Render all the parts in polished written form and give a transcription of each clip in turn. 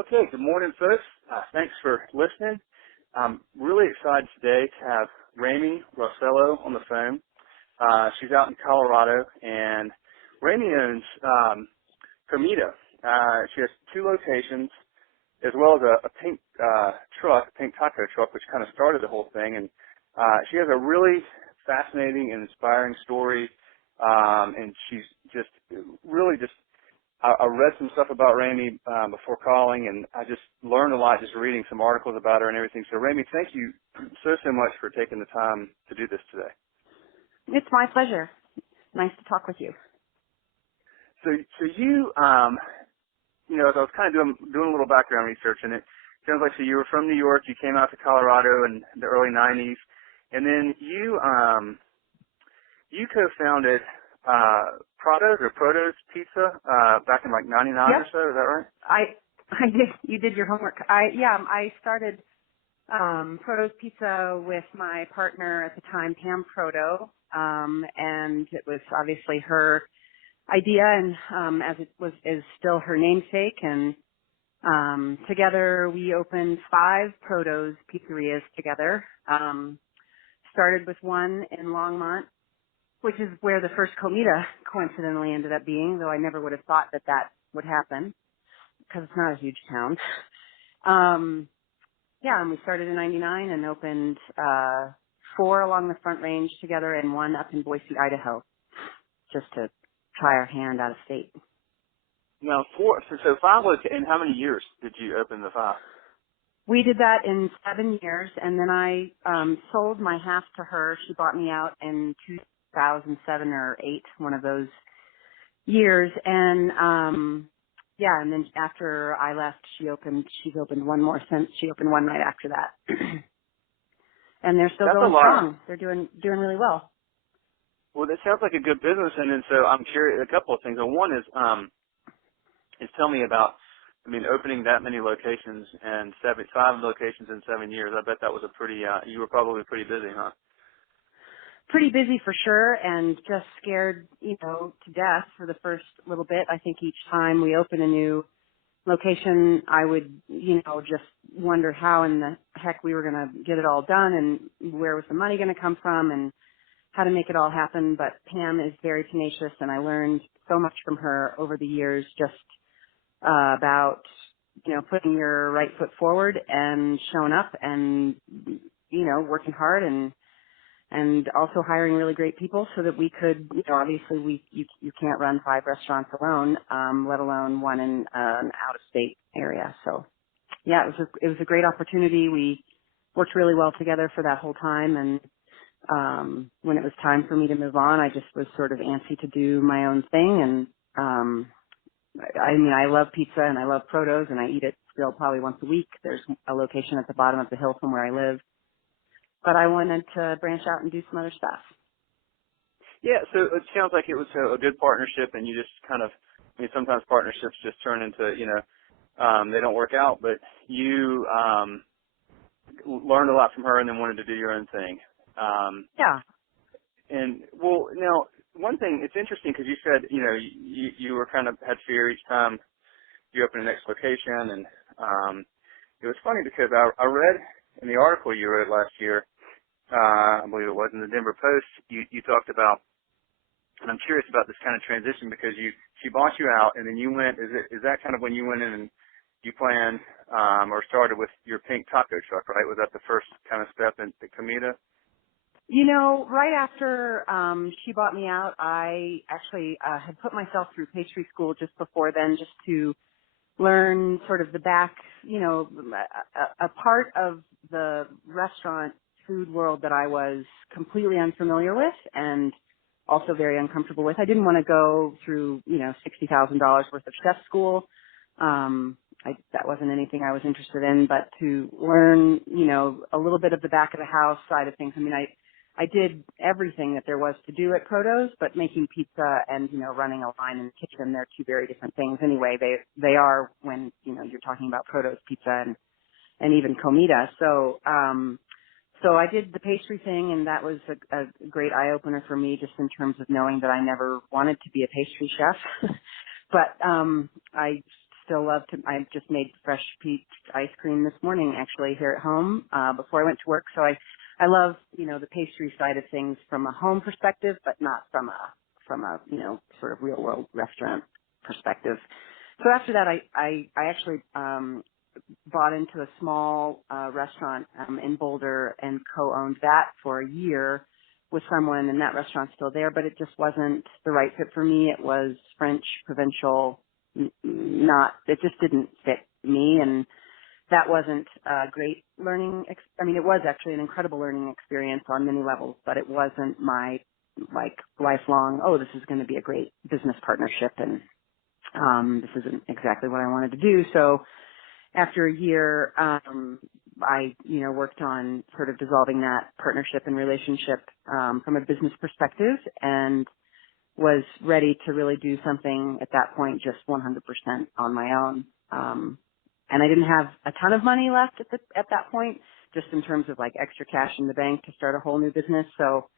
Okay, good morning, folks. Thanks for listening. I'm really excited today to have Rayme Rossello on the phone. She's out in Colorado, and Rayme owns Comida. She has two locations, as well as a pink pink taco truck, which kind of started the whole thing. And she has a really fascinating and inspiring story, and she's just really just I read some stuff about Rayme before calling, and I just learned a lot just reading some articles about her and everything. So, Rayme, thank you so much for taking the time to do this today. It's my pleasure. Nice to talk with you. So you, as I was kind of doing a little background research, and it sounds like you were from New York. You came out to Colorado in the early '90s, and then you co-founded Proto's Pizza back in like '99 or Yep. so. Is that right? I did. You did your homework. I started Proto's Pizza with my partner at the time, Pam Proto, and it was obviously her idea, and as it is still her namesake, and together we opened 5 Proto's pizzerias together. Started with one in Longmont, which is where the first Comida coincidentally ended up being, though I never would have thought that would happen because it's not a huge town. And we started in '99 and opened 4 along the Front Range together and 1 up in Boise, Idaho, just to try our hand out of state. Now, 4. So 5. In how many years did you open the 5? We did that in 7 years, and then I sold my half to her. She bought me out in 2007 or 8, one of those years, and and then after I left, she's opened one more since. She opened one right after that, and they're still going strong. They're doing really well. Well, that sounds like a good business, and then so I'm curious. A couple of things. One is tell me about. I mean, opening that many locations and 5 locations in 7 years. I bet that was a pretty. You were probably pretty busy, huh? Pretty busy for sure, and just scared, to death for the first little bit. I think each time we open a new location, I would, just wonder how in the heck we were going to get it all done and where was the money going to come from and how to make it all happen. But Pam is very tenacious, and I learned so much from her over the years just about, putting your right foot forward and showing up and, working hard and also hiring really great people so that we could, obviously you can't run 5 restaurants alone, let alone one in an out-of-state area. So, yeah, it was a great opportunity. We worked really well together for that whole time, and when it was time for me to move on, I just was sort of antsy to do my own thing, and I love pizza and I love Protos, and I eat it still probably once a week. There's a location at the bottom of the hill from where I live. But I wanted to branch out and do some other stuff. Yeah, so it sounds like it was a good partnership, and you just kind of, sometimes partnerships just turn into, they don't work out, but you learned a lot from her and then wanted to do your own thing. Yeah. And, well, now, one thing, it's interesting because you said, you were kind of had fear each time you opened the next location, and it was funny because I read in the article you wrote last year, I believe it was in the Denver Post, you talked about, and I'm curious about this kind of transition because she bought you out and then you went, is that kind of when you went in and you planned or started with your pink taco truck, right? Was that the first kind of step in the Comida? Right after she bought me out, I actually had put myself through pastry school just before then, just to learn sort of the back, a part of the restaurant food world that I was completely unfamiliar with and also very uncomfortable with. I didn't want to go through, $60,000 worth of chef school. That wasn't anything I was interested in, but to learn, a little bit of the back of the house side of things. I did everything that there was to do at Proto's, but making pizza and, running a line in the kitchen, they're 2 very different things anyway. They are when, you're talking about Proto's Pizza and even Comida. So I did the pastry thing, and that was a great eye-opener for me just in terms of knowing that I never wanted to be a pastry chef. But I still love to, I just made fresh peach ice cream this morning actually here at home, before I went to work. So I love, the pastry side of things from a home perspective, but not from a, sort of real world restaurant perspective. So after that, I actually, bought into a small, restaurant, in Boulder and co-owned that for a year with someone, and that restaurant's still there, but it just wasn't the right fit for me. It was French, provincial, it just didn't fit me, and that wasn't a great learning, it was actually an incredible learning experience on many levels, but it wasn't my, lifelong, this is going to be a great business partnership, and, this isn't exactly what I wanted to do. So after a year, I, worked on sort of dissolving that partnership and relationship, from a business perspective, and was ready to really do something at that point just 100% on my own. And I didn't have a ton of money left at that point, just in terms of extra cash in the bank to start a whole new business. So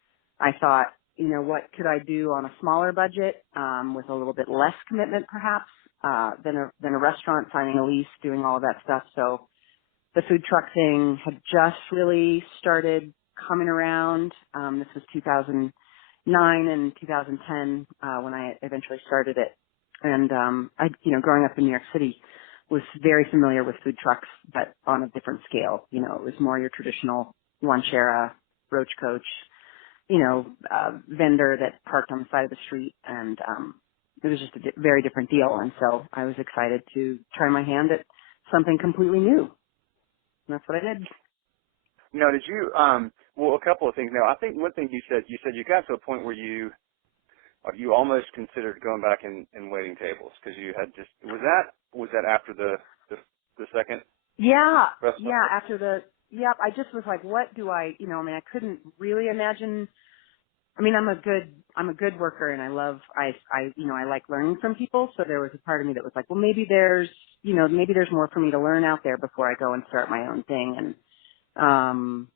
I thought, what could I do on a smaller budget, with a little bit less commitment perhaps, than a restaurant, signing a lease, doing all of that stuff. So the food truck thing had just really started coming around. This was 2009 and 2010, when I eventually started it. And, growing up in New York City, was very familiar with food trucks, but on a different scale. It was more your traditional lunch era, roach coach, vendor that parked on the side of the street. And, it was just a very different deal. And so I was excited to try my hand at something completely new. And that's what I did. Did you, well, a couple of things. Now, I think one thing you said you got to a point where you almost considered going back and waiting tables because you had just, was that after the second restaurant? Yeah, I just was like, what do I couldn't really imagine. I'm a good worker, and I like learning from people. So there was a part of me that was like, well, maybe there's more for me to learn out there before I go and start my own thing. And, I'm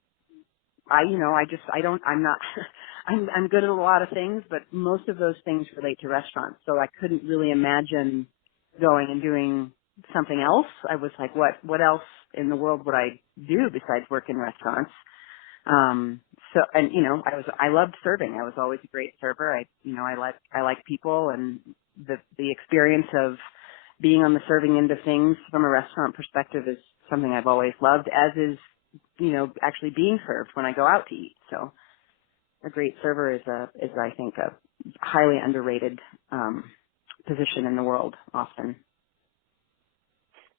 good at a lot of things, but most of those things relate to restaurants. So I couldn't really imagine going and doing something else. I was like, what else in the world would I do besides work in restaurants? I loved serving. I was always a great server. I like people, and the experience of being on the serving end of things from a restaurant perspective is something I've always loved, as is, actually being served when I go out to eat. So a great server is I think a highly underrated, position in the world often.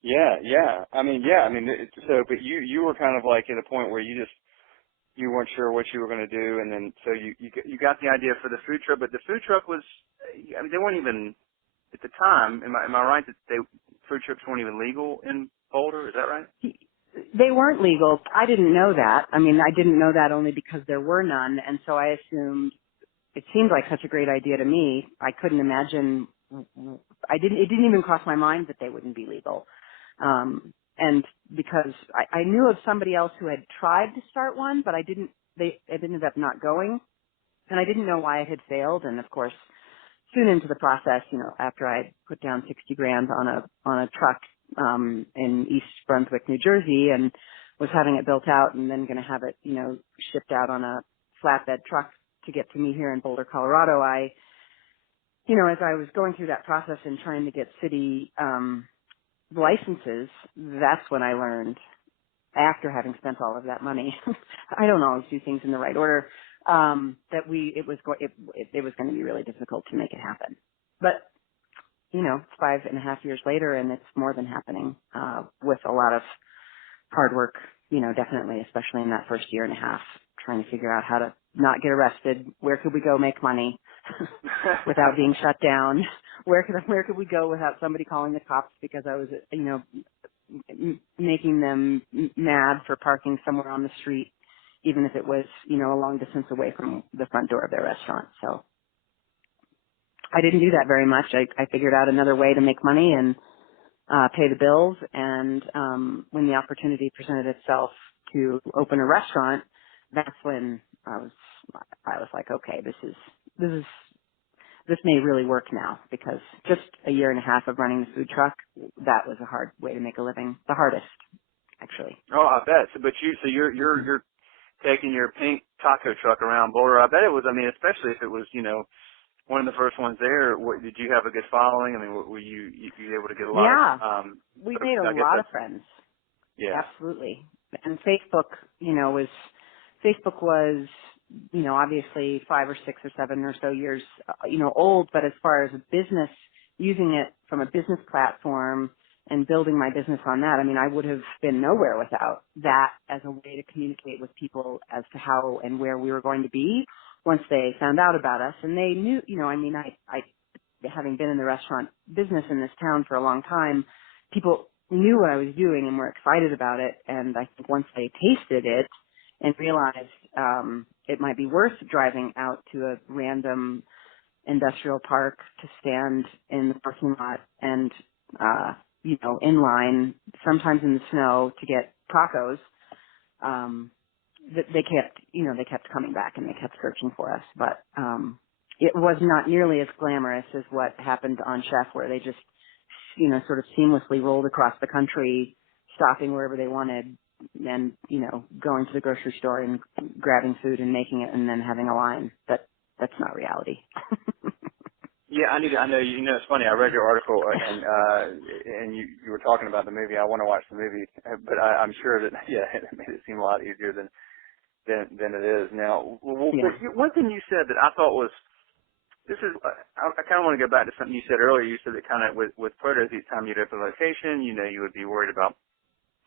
Yeah. But you were kind of at a point where you weren't sure what you were going to do, and then so you got the idea for the food truck, but the food truck was, they weren't even at the time. Am I right that food trucks weren't even legal in Boulder? Is that right? They weren't legal. I didn't know that. I didn't know that only because there were none, and so I assumed it seemed like such a great idea to me. I couldn't imagine. It didn't even cross my mind that they wouldn't be legal. And because I knew of somebody else who had tried to start one, but it ended up not going, and I didn't know why it had failed. And of course, soon into the process, after I put down $60,000 on a truck, in East Brunswick, New Jersey, and was having it built out and then going to have it, shipped out on a flatbed truck to get to me here in Boulder, Colorado, as I was going through that process and trying to get city, licenses, that's when I learned, after having spent all of that money, I don't always do things in the right order, that it was going to be really difficult to make it happen. But, it's 5.5 years later, and it's more than happening, with a lot of hard work, definitely, especially in that first year and a half, trying to figure out how to not get arrested. Where could we go make money without being shut down? Where could we go without somebody calling the cops because I was, making them mad for parking somewhere on the street, even if it was, a long distance away from the front door of their restaurant. So I didn't do that very much. I figured out another way to make money and pay the bills. And when the opportunity presented itself to open a restaurant, that's when I was like, okay, this is this may really work now, because just a year and a half of running the food truck, that was a hard way to make a living. The hardest, actually. Oh, I bet. So you're taking your pink taco truck around Boulder. I bet it was. I mean, especially if it was, one of the first ones there. Did you have a good following? I mean, were you able to get a lot of? Yeah, we made a I guess lot of that's friends. yeah. Absolutely. And Facebook was, obviously 5 or 6 or 7 or so years, old, but as far as a business, using it from a business platform and building my business on that, I mean, I would have been nowhere without that as a way to communicate with people as to how and where we were going to be once they found out about us. And they knew, I having been in the restaurant business in this town for a long time, people knew what I was doing and were excited about it. And I think once they tasted it and realized it might be worth driving out to a random industrial park to stand in the parking lot and, in line, sometimes in the snow, to get tacos, they kept coming back and they kept searching for us. But it was not nearly as glamorous as what happened on Chef, where they just, sort of seamlessly rolled across the country, stopping wherever they wanted, and, going to the grocery store and grabbing food and making it and then having a line. That's not reality. Yeah, I know. It's funny. I read your article and you were talking about the movie. I want to watch the movie, but I'm sure that it made it seem a lot easier than it is now. Yeah. One thing you said that I thought was I kind of want to go back to something you said earlier. You said that kind of with produce, each time you'd open a location, you would be worried about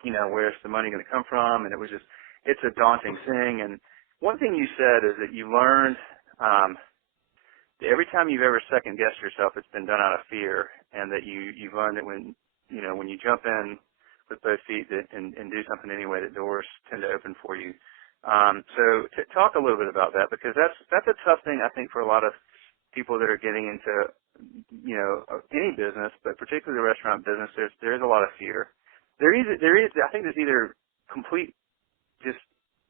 where's the money going to come from, and it's a daunting thing. And one thing you said is that you learned. Every time you've ever second guessed yourself, it's been done out of fear, and that you've learned that when you jump in with both feet and do something anyway, that doors tend to open for you. So talk a little bit about that, because that's a tough thing, I think, for a lot of people that are getting into any business, but particularly the restaurant business. There is a lot of fear. There is I think there's either complete just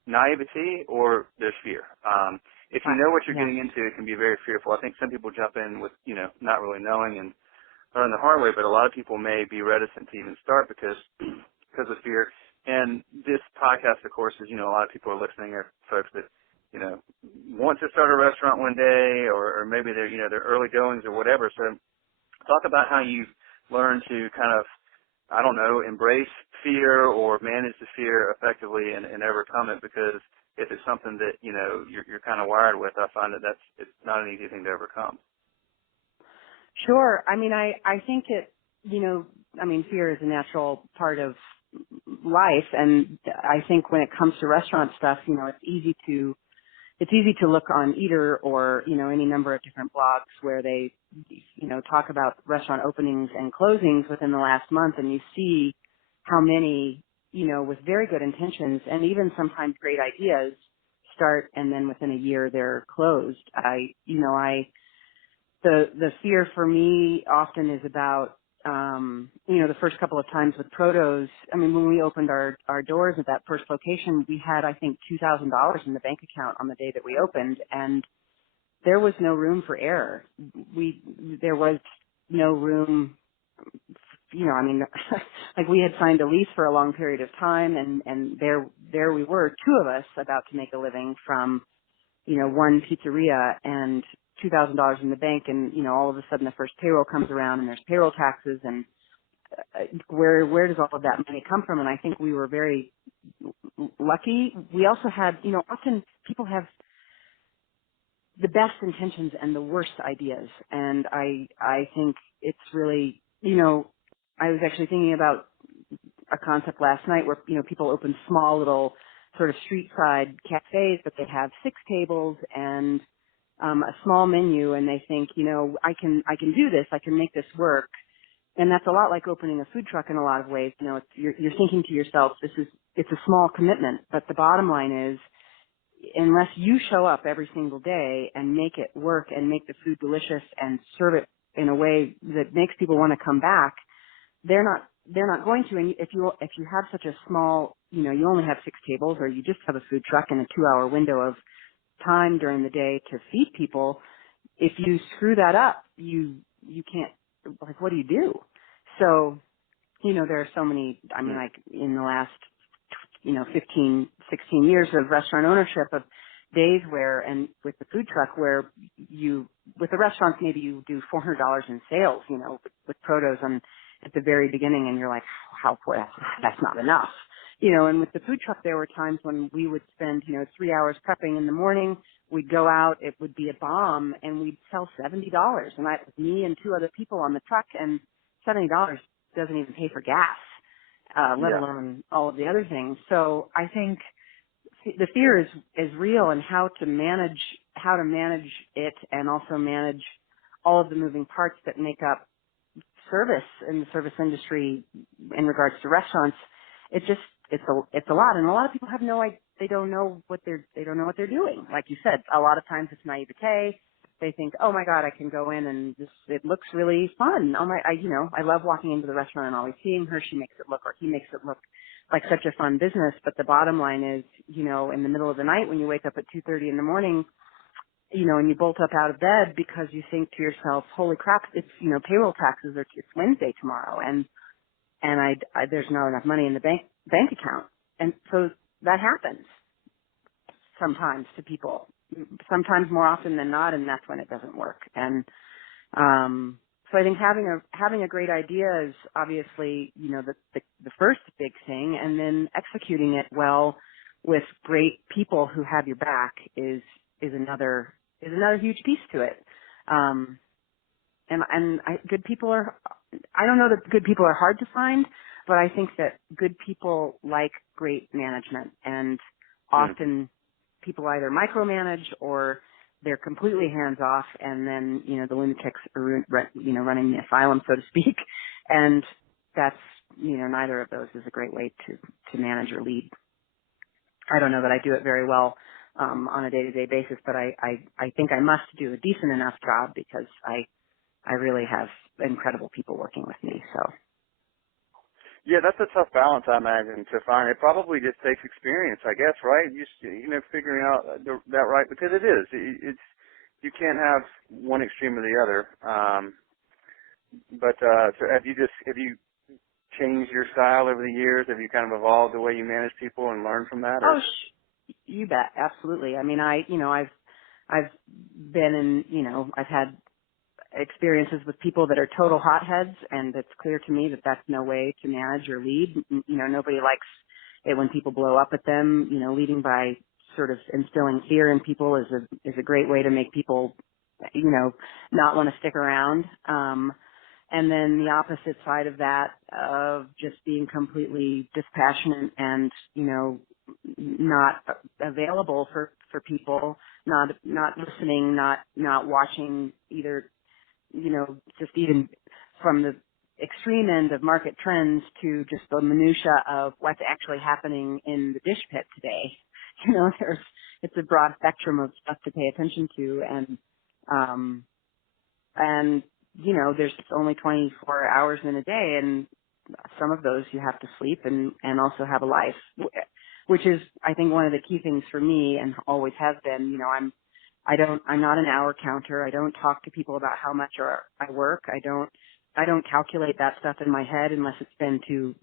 naivety or there's fear. If you know what you're getting into, it can be very fearful. I think some people jump in with, not really knowing and learn the hard way, but a lot of people may be reticent to even start because of fear. And this podcast, of course, is, a lot of people are listening are folks that, want to start a restaurant one day, or maybe they're, they're early goings or whatever. So talk about how you've learned to kind of, I don't know, embrace fear or manage the fear effectively and overcome it, because if it's something that, you're kind of wired with, I find that it's not an easy thing to overcome. Sure. I mean, I think fear is a natural part of life. And I think when it comes to restaurant stuff, it's easy to look on Eater or, any number of different blogs where they, talk about restaurant openings and closings within the last month, and you see how many, with very good intentions and even sometimes great ideas start, and then within a year they're closed. The fear for me often is about, the first couple of times with Protos. I mean, when we opened our doors at that first location, we had, I think, $2,000 in the bank account on the day that we opened, and there was no room for error. There was no room, like we had signed a lease for a long period of time, and there we were, two of us about to make a living from, one pizzeria and $2,000 in the bank, and, all of a sudden the first payroll comes around and there's payroll taxes, and where does all of that money come from? And I think we were very lucky. We also had, often people have the best intentions and the worst ideas. And I think it's really, I was actually thinking about a concept last night where, people open small little sort of street side cafes, but they have 6 tables and a small menu, and they think, I can do this, I can make this work. And that's a lot like opening a food truck in a lot of ways. You're thinking to yourself, it's a small commitment, but the bottom line is, unless you show up every single day and make it work and make the food delicious and serve it in a way that makes people want to come back, they're not going to. And if you have such a small, you only have 6 tables, or you just have a food truck and a 2-hour window of time during the day to feed people, if you screw that up, you can't, like, what do you do? So, there are so many, I mean, Mm. like in the last, 15, 16 years of restaurant ownership, of days where, and with the food truck where with the restaurants, maybe you do $400 in sales, with produce at the very beginning, and you're like, how, boy, that's not enough. And with the food truck, there were times when we would spend, 3 hours prepping in the morning. We'd go out, it would be a bomb, and we'd sell $70. And me and two other people on the truck, and $70 doesn't even pay for gas, let Yeah. alone all of the other things. So I think the fear is real, and how to manage it, and also manage all of the moving parts that make up service in the service industry in regards to restaurants. It's a lot, and a lot of people have no idea. They don't know what they're doing. Like you said, a lot of times it's naivete. They think, oh my God, I can go in and it looks really fun. I love walking into the restaurant and always seeing her. She makes it look, or he makes it look like such a fun business. But the bottom line is, in the middle of the night when you wake up at 2:30 in the morning, and you bolt up out of bed because you think to yourself, holy crap, it's, payroll taxes, or it's Wednesday tomorrow, and there's not enough money in the bank account. And so that happens sometimes to people, sometimes more often than not, and that's when it doesn't work. And so I think having a great idea is obviously, the first big thing, and then executing it well with great people who have your back is another huge piece to it. Good people I don't know that good people are hard to find, but I think that good people like great management, and Mm. often people either micromanage or they're completely hands off, and then, the lunatics are, running the asylum, so to speak. And that's, neither of those is a great way to manage or lead. I don't know that I do it very well, on a day-to-day basis, but I think I must do a decent enough job, because I really have incredible people working with me. So Yeah, that's a tough balance, I imagine, to find. It probably just takes experience, I guess, right? Figuring out that right, because it is. It's you can't have one extreme or the other. So have you changed your style over the years? Have you kind of evolved the way you manage people and learned from that, or? you bet, absolutely. I mean, I've been in, I've had experiences with people that are total hotheads, and it's clear to me that that's no way to manage or lead. Nobody likes it when people blow up at them. Leading by sort of instilling fear in people is a great way to make people, not want to stick around. And then the opposite side of that, of just being completely dispassionate and, not available for people, not listening, not watching either, just even from the extreme end of market trends to just the minutia of what's actually happening in the dish pit today. It's a broad spectrum of stuff to pay attention to, and there's only 24 hours in a day, and some of those you have to sleep and also have a life, which is, I think, one of the key things for me, and always has been. I'm not an hour counter. I don't talk to people about how much I work. I don't calculate that stuff in my head unless it's been too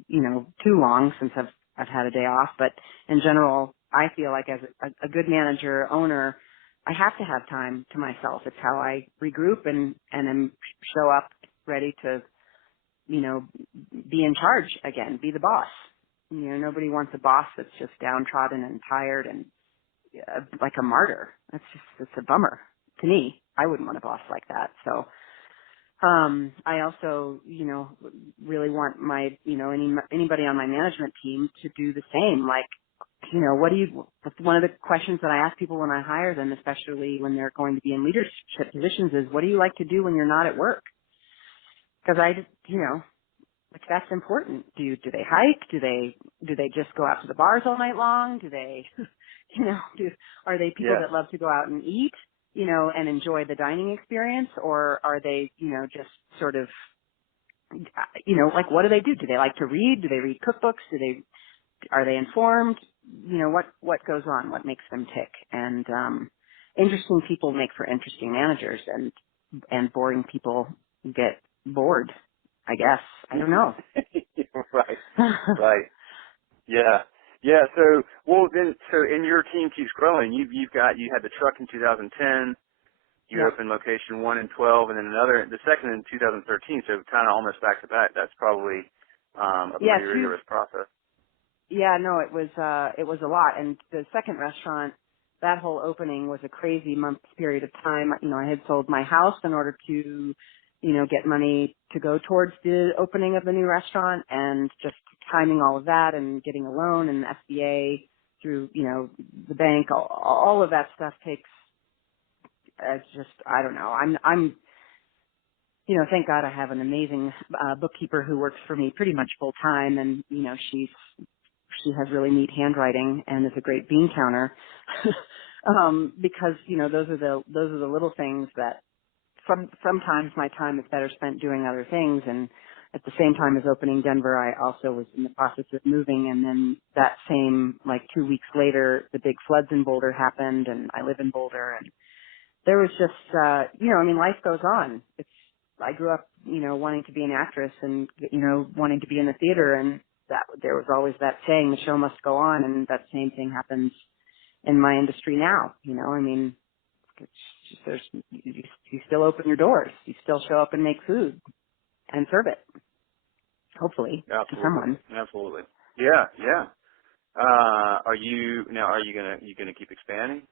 long since I've had a day off. But in general, I feel like as a good manager, owner, I have to have time to myself. It's how I regroup and then show up ready to, be in charge again, be the boss. Nobody wants a boss that's just downtrodden and tired and like a martyr. It's a bummer to me. I wouldn't want a boss like that. So, I also, really want my, anybody on my management team to do the same. Like, one of the questions that I ask people when I hire them, especially when they're going to be in leadership positions, is what do you like to do when you're not at work? Because like, that's important. Do they hike? Do they just go out to the bars all night long? Do they, are they people Yeah. that love to go out and eat, and enjoy the dining experience? Or are they, just sort of, like, what do they do? Do they like to read? Do they read cookbooks? Are they informed? What goes on? What makes them tick? And interesting people make for interesting managers, and boring people get bored, I guess. I don't know. Right. Right. Yeah. Yeah. So, well, then, so, and your team keeps growing. You had the truck in 2010. You Yep. opened location 1 in 12, and then the second in 2013. So kind of almost back to back. That's probably a Yeah, pretty rigorous process. yeah, no, it was a lot. And the second restaurant, that whole opening was a crazy month period of time. You know, I had sold my house in order to, get money to go towards the opening of the new restaurant, and just timing all of that and getting a loan and SBA through, the bank. All of that stuff takes, just, I don't know. I'm thank God I have an amazing bookkeeper who works for me pretty much full time, and she has really neat handwriting and is a great bean counter. Because those are the little things that sometimes my time is better spent doing other things. And at the same time as opening Denver, I also was in the process of moving, and then that same, like, 2 weeks later, the big floods in Boulder happened, and I live in Boulder, and there was just, life goes on. I grew up, wanting to be an actress and, wanting to be in the theater, and that there was always that saying, the show must go on, and that same thing happens in my industry now. It's just, you still open your doors. You still show up and make food and serve it, hopefully, to Absolutely. someone. Absolutely. Yeah. Yeah. You gonna keep expanding?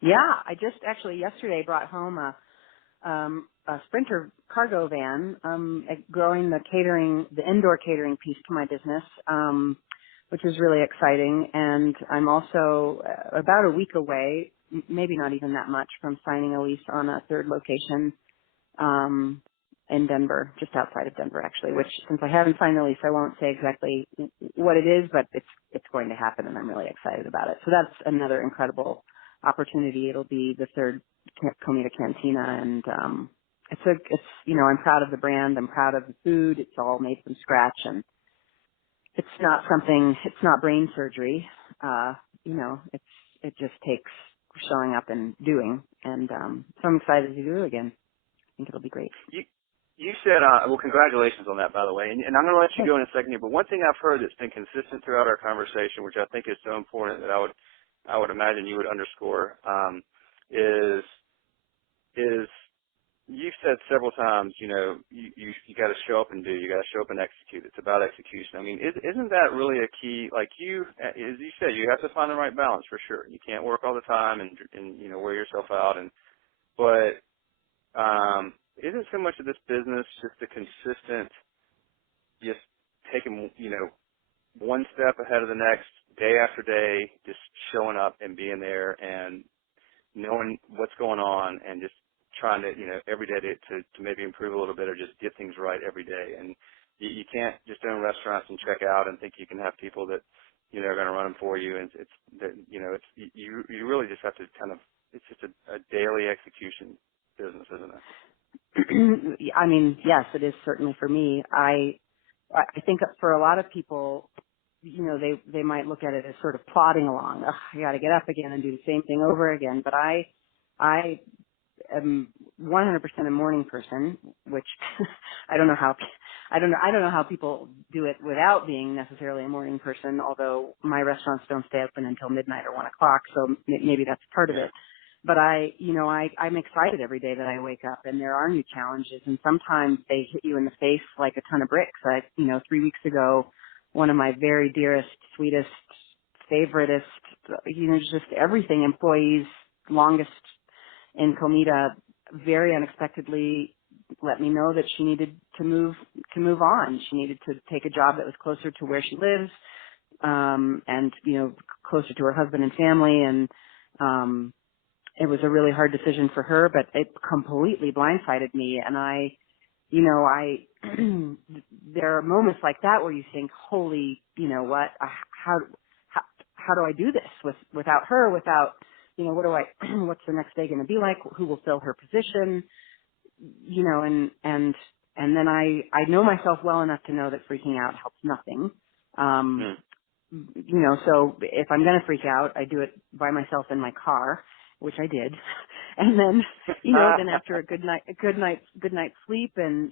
Yeah, I just actually yesterday brought home a Sprinter cargo van, growing the indoor catering piece to my business, which is really exciting. And I'm also about a week away, maybe not even that much, from signing a lease on a third location, in Denver, just outside of Denver, actually, which, since I haven't signed the lease, I won't say exactly what it is, but it's going to happen, and I'm really excited about it. So that's another incredible opportunity. It'll be the third Comida Cantina, and I'm proud of the brand. I'm proud of the food. It's all made from scratch, and it's not brain surgery. It just takes showing up and doing, and so I'm excited to do it again. I think it'll be great. You said, well, congratulations on that, by the way. And I'm going to let you go in a second here. But one thing I've heard that's been consistent throughout our conversation, which I think is so important that I would imagine you would underscore, is you've said several times, you got to show up and do. You got to show up and execute. It's about execution. I mean, isn't that really a key? Like as you said, you have to find the right balance for sure. You can't work all the time and wear yourself out. But isn't so much of this business just a consistent, just taking, one step ahead of the next, day after day, just showing up and being there and knowing what's going on and just trying to, every day to maybe improve a little bit or just get things right every day. And you can't just own restaurants and check out and think you can have people that, are going to run them for you. And you really just have to it's just a daily execution business, isn't it? I mean, yes, it is certainly for me. I think for a lot of people, they might look at it as sort of plodding along. Ugh, I got to get up again and do the same thing over again. But I am 100% a morning person, which I don't know how people do it without being necessarily a morning person. Although my restaurants don't stay open until midnight or 1 o'clock, so maybe that's part of it. But I'm excited every day that I wake up, and there are new challenges, and sometimes they hit you in the face like a ton of bricks. 3 weeks ago, one of my very dearest, sweetest, favoritist, just everything employees, longest in Comida, very unexpectedly let me know that she needed to move on. She needed to take a job that was closer to where she lives, and closer to her husband and family, and it was a really hard decision for her, but it completely blindsided me. And there are moments like that where you think, holy, what, how do I do this without her, what's the next day going to be like? Who will fill her position? And then I know myself well enough to know that freaking out helps nothing. So if I'm going to freak out, I do it by myself in my car. which I did. And then, then after a good night's sleep and,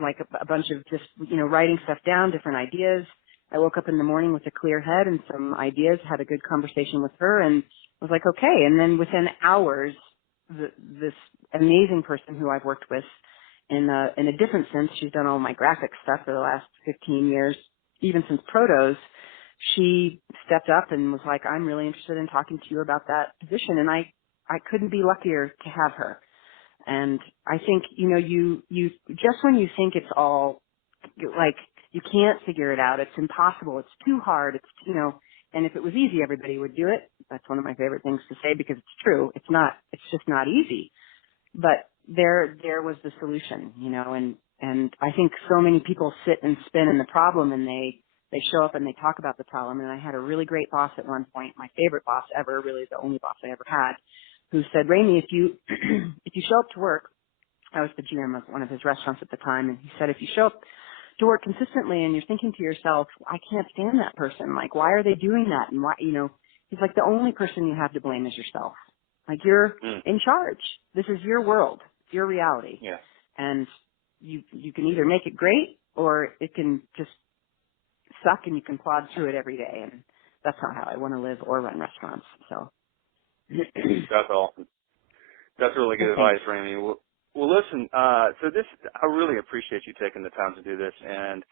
like a bunch of just, writing stuff down, different ideas, I woke up in the morning with a clear head and some ideas, had a good conversation with her and was like, okay. And then within hours, this amazing person who I've worked with in a different sense, she's done all my graphic stuff for the last 15 years, even since Protos, she stepped up and was like, I'm really interested in talking to you about that position. And I couldn't be luckier to have her. And I think, you just when you think it's all like you can't figure it out, it's impossible, it's too hard, and if it was easy, everybody would do it. That's one of my favorite things to say because it's true. It's just not easy. But there was the solution, and I think so many people sit and spin in the problem and they show up and they talk about the problem. And I had a really great boss at one point, my favorite boss ever, really the only boss I ever had, who said, Rayme, if you if you show up to work, I was the GM of one of his restaurants at the time, and he said, if you show up to work consistently and you're thinking to yourself, I can't stand that person, like why are they doing that? And why, he's like, the only person you have to blame is yourself. Like you're in charge. This is your world. It's your reality. Yeah. And you can either make it great or it can just suck and you can plod through it every day. And that's not how I want to live or run restaurants. So. That's awesome. That's really good advice, Rayme. Well, listen, so I really appreciate you taking the time to do this, and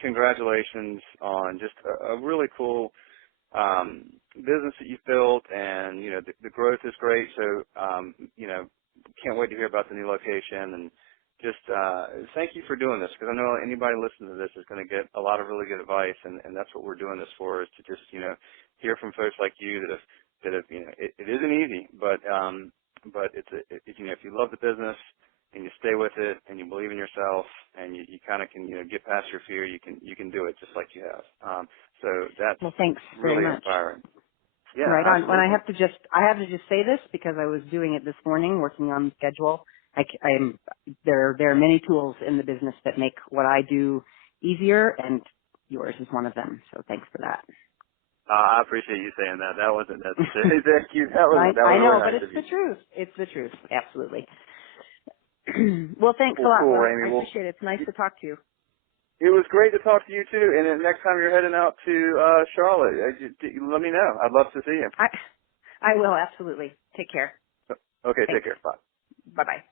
congratulations on just a really cool business that you've built, and, the growth is great, so, can't wait to hear about the new location, and just thank you for doing this, because I know anybody listening to this is going to get a lot of really good advice, and that's what we're doing this for, is to just, hear from folks like you that have, it isn't easy, but it's if you love the business and you stay with it and you believe in yourself and you kind of can get past your fear, you can do it just like you have. So that's thanks really very much. Inspiring. Yeah, right on. absolutely. When I have to just say this because I was doing it this morning, working on the schedule. There are many tools in the business that make what I do easier, and yours is one of them. So thanks for that. I appreciate you saying that. That wasn't necessary. Thank you. That was I know, really but nice it's of the you. truth. It's the truth. Absolutely. Well, thanks a lot. Cool, Well, Rayme. I Well, appreciate it. It's nice to talk to you. it was great to talk to you too. And then next time you're heading out to Charlotte, let me know. I'd love to see you. I will absolutely. Take care. Okay, Thanks. take care. Bye. Bye bye.